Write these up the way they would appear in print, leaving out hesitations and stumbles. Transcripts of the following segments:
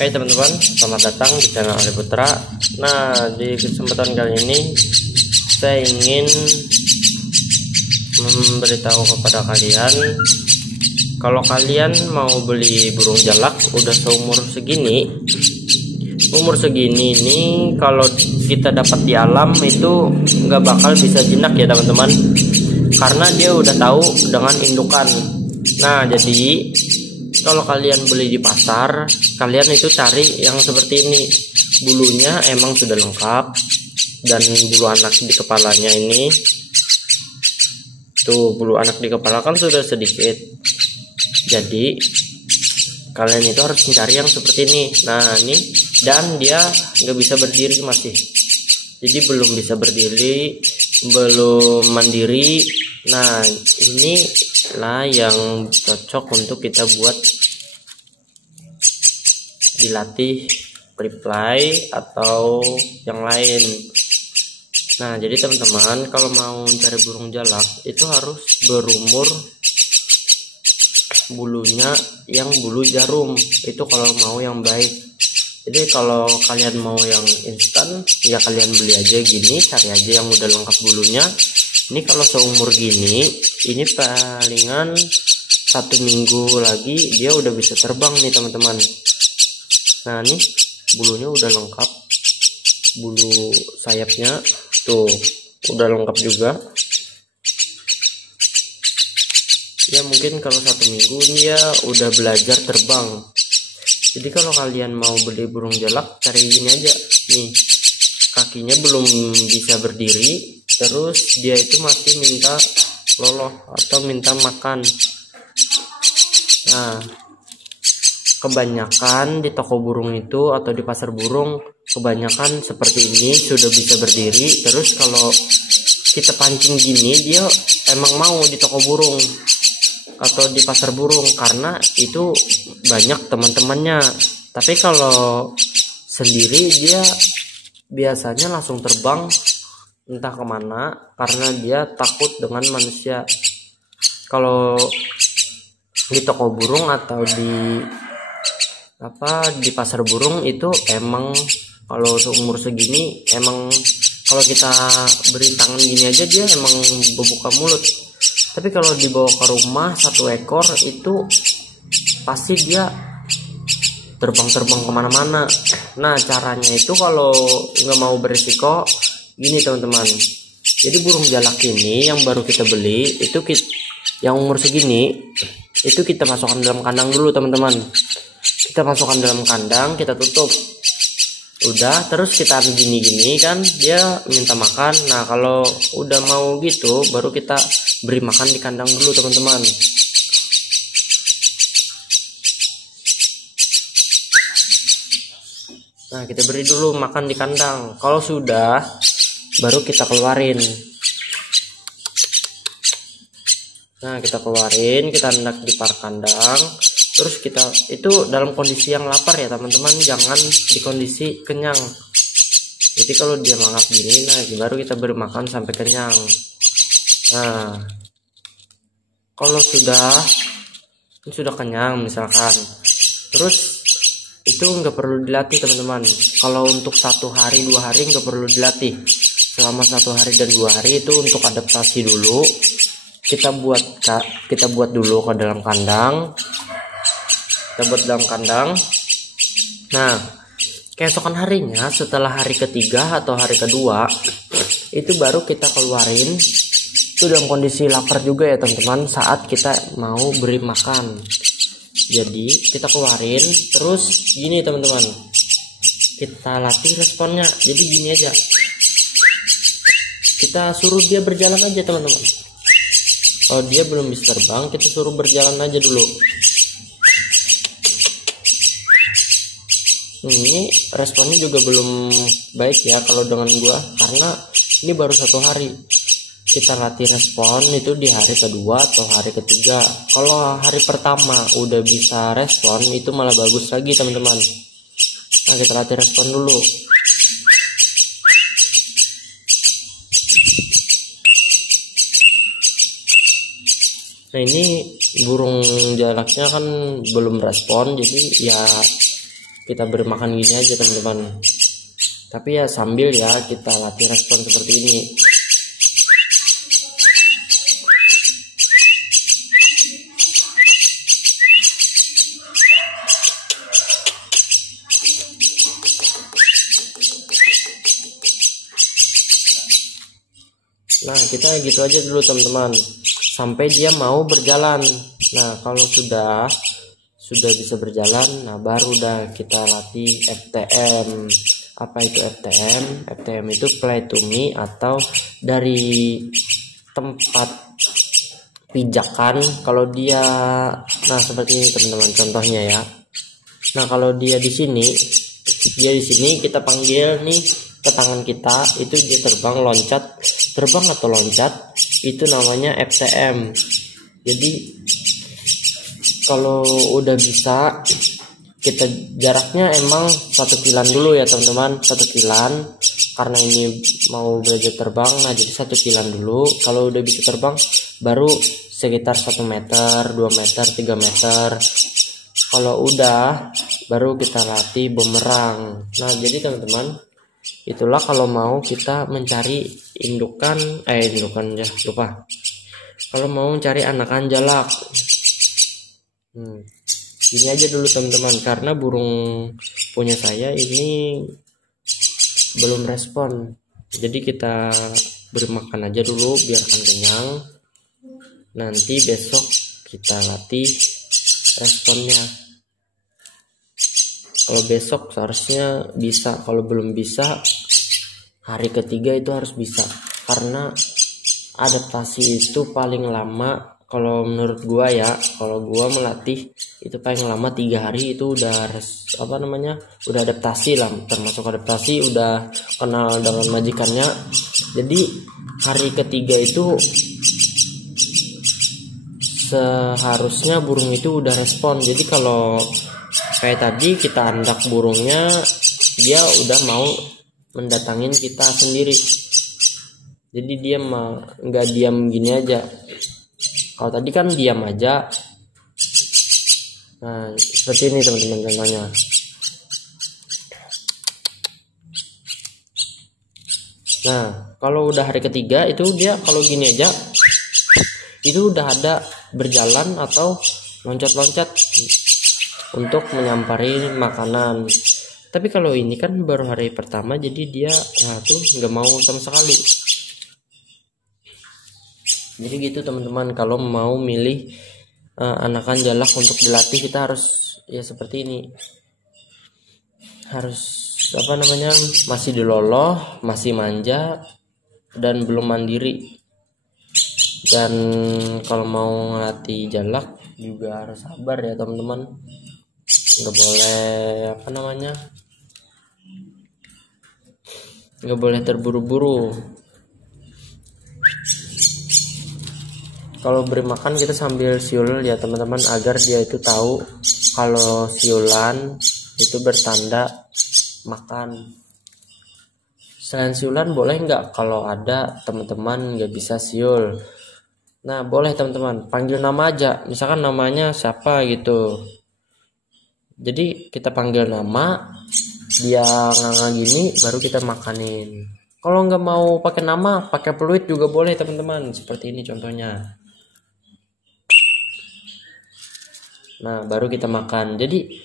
Hai teman-teman, selamat datang di channel Ali Putra. Nah, di kesempatan kali ini saya ingin memberitahu kepada kalian, kalau kalian mau beli burung jalak udah seumur segini, umur segini ini kalau kita dapat di alam itu nggak bakal bisa jinak ya teman-teman, karena dia udah tahu dengan indukan. Nah, jadi kalau kalian beli di pasar, kalian itu cari yang seperti ini. Bulunya emang sudah lengkap, dan bulu anak di kepalanya ini, tuh bulu anak di kepala kan sudah sedikit. Jadi kalian itu harus mencari yang seperti ini. Nah ini, dan dia nggak bisa berdiri masih. Jadi belum bisa berdiri, belum mandiri. Nah ini lah yang cocok untuk kita buat dilatih reply atau yang lain. Nah jadi teman-teman, kalau mau cari burung jalak itu harus berumur bulunya yang bulu jarum, itu kalau mau yang baik. Jadi kalau kalian mau yang instan ya kalian beli aja gini, cari aja yang udah lengkap bulunya. Ini kalau seumur gini, ini palingan 1 minggu lagi dia udah bisa terbang nih teman-teman. Nah nih bulunya udah lengkap, bulu sayapnya tuh udah lengkap juga. Ya mungkin kalau 1 minggu dia udah belajar terbang. Jadi kalau kalian mau beli burung jalak, cari ini aja nih, kakinya belum bisa berdiri, terus dia itu masih minta loloh atau minta makan. Nah kebanyakan di toko burung itu atau di pasar burung, kebanyakan seperti ini sudah bisa berdiri. Terus kalau kita pancing gini, dia emang mau di toko burung atau di pasar burung, karena itu banyak teman-temannya. Tapi kalau sendiri dia biasanya langsung terbang entah kemana, karena dia takut dengan manusia. Kalau di toko burung atau di pasar burung itu emang kalau seumur segini, emang kalau kita beri tangan gini aja dia emang membuka mulut. Tapi kalau dibawa ke rumah 1 ekor itu pasti dia terbang-terbang kemana-mana. Nah caranya itu kalau nggak mau berisiko gini teman-teman. Jadi burung jalak ini yang baru kita beli itu yang umur segini itu kita masukkan dalam kandang dulu teman-teman. Kita masukkan dalam kandang, kita tutup. Udah, terus kita gini-gini kan dia minta makan. Nah kalau udah mau gitu baru kita beri makan di kandang dulu teman-teman. Nah kita beri dulu makan di kandang. Kalau sudah baru kita keluarin. Nah kita keluarin, kita hendak di par kandang. Terus kita itu dalam kondisi yang lapar ya teman-teman, jangan di kondisi kenyang. Jadi kalau dia mangap gini, nah baru kita beri makan sampai kenyang. Nah kalau sudah kenyang misalkan, terus itu nggak perlu dilatih teman-teman. Kalau untuk 1 hari 2 hari nggak perlu dilatih. Selama 1 hari dan 2 hari itu untuk adaptasi dulu. Kita buat dulu ke dalam kandang. Kita buat dalam kandang. Nah keesokan harinya setelah hari ketiga atau hari kedua itu baru kita keluarin. Itu dalam kondisi lapar juga ya teman-teman, saat kita mau beri makan. Jadi kita keluarin, terus gini teman-teman, kita latih responnya. Jadi gini aja, kita suruh dia berjalan aja teman-teman. Kalau dia belum bisa terbang, kita suruh berjalan aja dulu. Ini responnya juga belum baik ya kalau dengan gua, karena ini baru 1 hari. Kita latih respon itu di hari kedua atau hari ketiga. Kalau hari pertama udah bisa respon, itu malah bagus lagi teman-teman. Nah kita latih respon dulu. Nah ini burung jalaknya kan belum respon, jadi ya kita beri makan gini aja teman-teman. Tapi ya sambil ya kita latih respon seperti ini. Nah, kita gitu aja dulu teman-teman sampai dia mau berjalan. Nah, kalau sudah bisa berjalan, nah baru dah kita latih FTM. Apa itu FTM? FTM itu play to me, atau dari tempat pijakan. Kalau dia, nah seperti ini teman-teman contohnya ya. Nah, kalau dia di sini kita panggil nih ke tangan kita, itu dia terbang atau loncat, itu namanya FTM. Jadi kalau udah bisa, kita jaraknya emang 1 kilan dulu ya teman-teman, 1 kilan, karena ini mau belajar terbang. Nah, jadi 1 kilan dulu. Kalau udah bisa terbang baru sekitar 1 meter, 2 meter, 3 meter. Kalau udah baru kita latih bumerang. Nah, jadi teman-teman, itulah kalau mau kita mencari indukan ya, lupa. Kalau mau mencari anakan jalak, ini aja dulu teman-teman, karena burung punya saya ini belum respon. Jadi kita beri makan aja dulu, biarkan kenyang. Nanti besok kita latih responnya. Kalau besok seharusnya bisa, kalau belum bisa hari ketiga itu harus bisa, karena adaptasi itu paling lama. Kalau menurut gua ya, kalau gua melatih itu paling lama 3 hari itu udah udah adaptasi lah, termasuk adaptasi, udah kenal dengan majikannya. Jadi hari ketiga itu seharusnya burung itu udah respon. Jadi kalau kayak tadi kita andak burungnya, dia udah mau mendatangin kita sendiri. Jadi dia nggak diam gini aja. Kalau tadi kan diam aja. Nah, seperti ini teman-teman contohnya. Nah, kalau udah hari ketiga itu dia kalau gini aja, itu udah ada berjalan atau loncat-loncat untuk menyampari makanan. Tapi kalau ini kan baru hari pertama, jadi dia tuh nggak mau sama sekali. Jadi gitu teman-teman, kalau mau milih anakan jalak untuk dilatih, kita harus ya seperti ini. Harus masih diloloh, masih manja, dan belum mandiri. Dan kalau mau ngelatih jalak juga harus sabar ya teman-teman. Nggak boleh terburu-buru. Kalau beri makan kita sambil siul ya teman-teman, agar dia itu tahu kalau siulan itu bertanda makan. Selain siulan boleh nggak kalau ada teman-teman nggak bisa siul? Nah, boleh teman-teman, panggil nama aja. Misalkan namanya siapa gitu. Jadi kita panggil nama, dia nganga gini, baru kita makanin. Kalau nggak mau pakai nama, pakai peluit juga boleh teman-teman. Seperti ini contohnya. Nah, baru kita makan. Jadi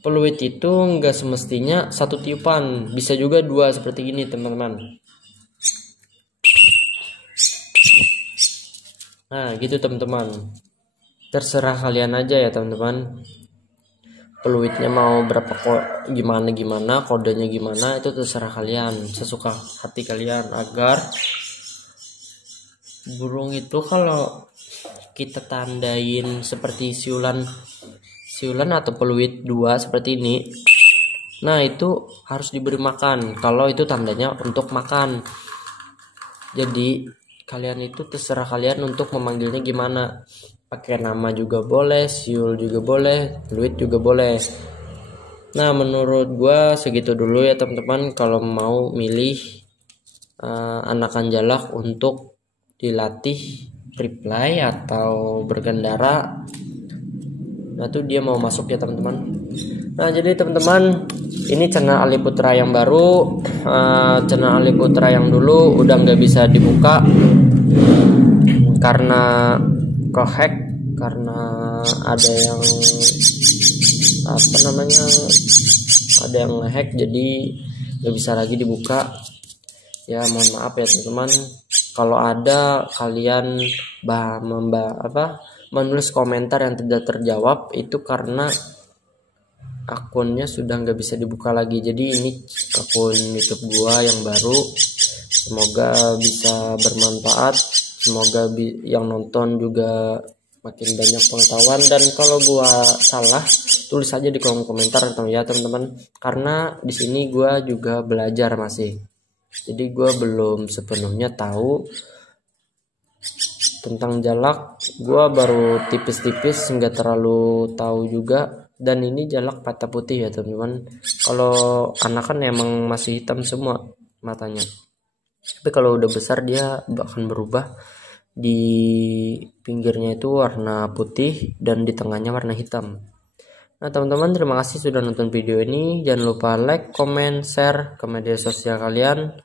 peluit itu nggak semestinya 1 tiupan, bisa juga 2 seperti ini teman-teman. Nah, gitu teman-teman. Terserah kalian aja ya teman-teman. Peluitnya mau berapa gimana, kodenya gimana, itu terserah kalian, sesuka hati kalian, agar burung itu kalau kita tandain seperti siulan atau peluit 2 seperti ini, nah itu harus diberi makan. Kalau itu tandanya untuk makan. Jadi kalian itu terserah kalian untuk memanggilnya gimana. Pakai nama juga boleh, siul juga boleh, peluit juga boleh. Nah, menurut gua segitu dulu ya teman-teman, kalau mau milih anakan jalak untuk dilatih reply atau berkendara. Nah, tuh dia mau masuk ya teman-teman. Nah jadi teman-teman, ini channel Ali Putra yang baru. Channel Ali Putra yang dulu udah nggak bisa dibuka karena kehack, karena ada yang ada yang ngehack, jadi nggak bisa lagi dibuka. Ya mohon maaf ya teman-teman, kalau ada kalian menulis komentar yang tidak terjawab, itu karena akunnya sudah nggak bisa dibuka lagi. Jadi ini akun YouTube gua yang baru, semoga bisa bermanfaat, semoga yang nonton juga makin banyak pengetahuan. Dan kalau gua salah, tulis aja di kolom komentar ya teman-teman, karena di sini gua juga belajar masih, jadi gua belum sepenuhnya tahu tentang jalak. Gua baru tipis-tipis, nggak terlalu tahu juga. Dan ini jalak mata putih ya teman-teman. Kalau anak kan emang masih hitam semua matanya, tapi kalau udah besar dia akan berubah. Di pinggirnya itu warna putih dan di tengahnya warna hitam. Nah teman-teman, terima kasih sudah nonton video ini. Jangan lupa like, comment, share ke media sosial kalian.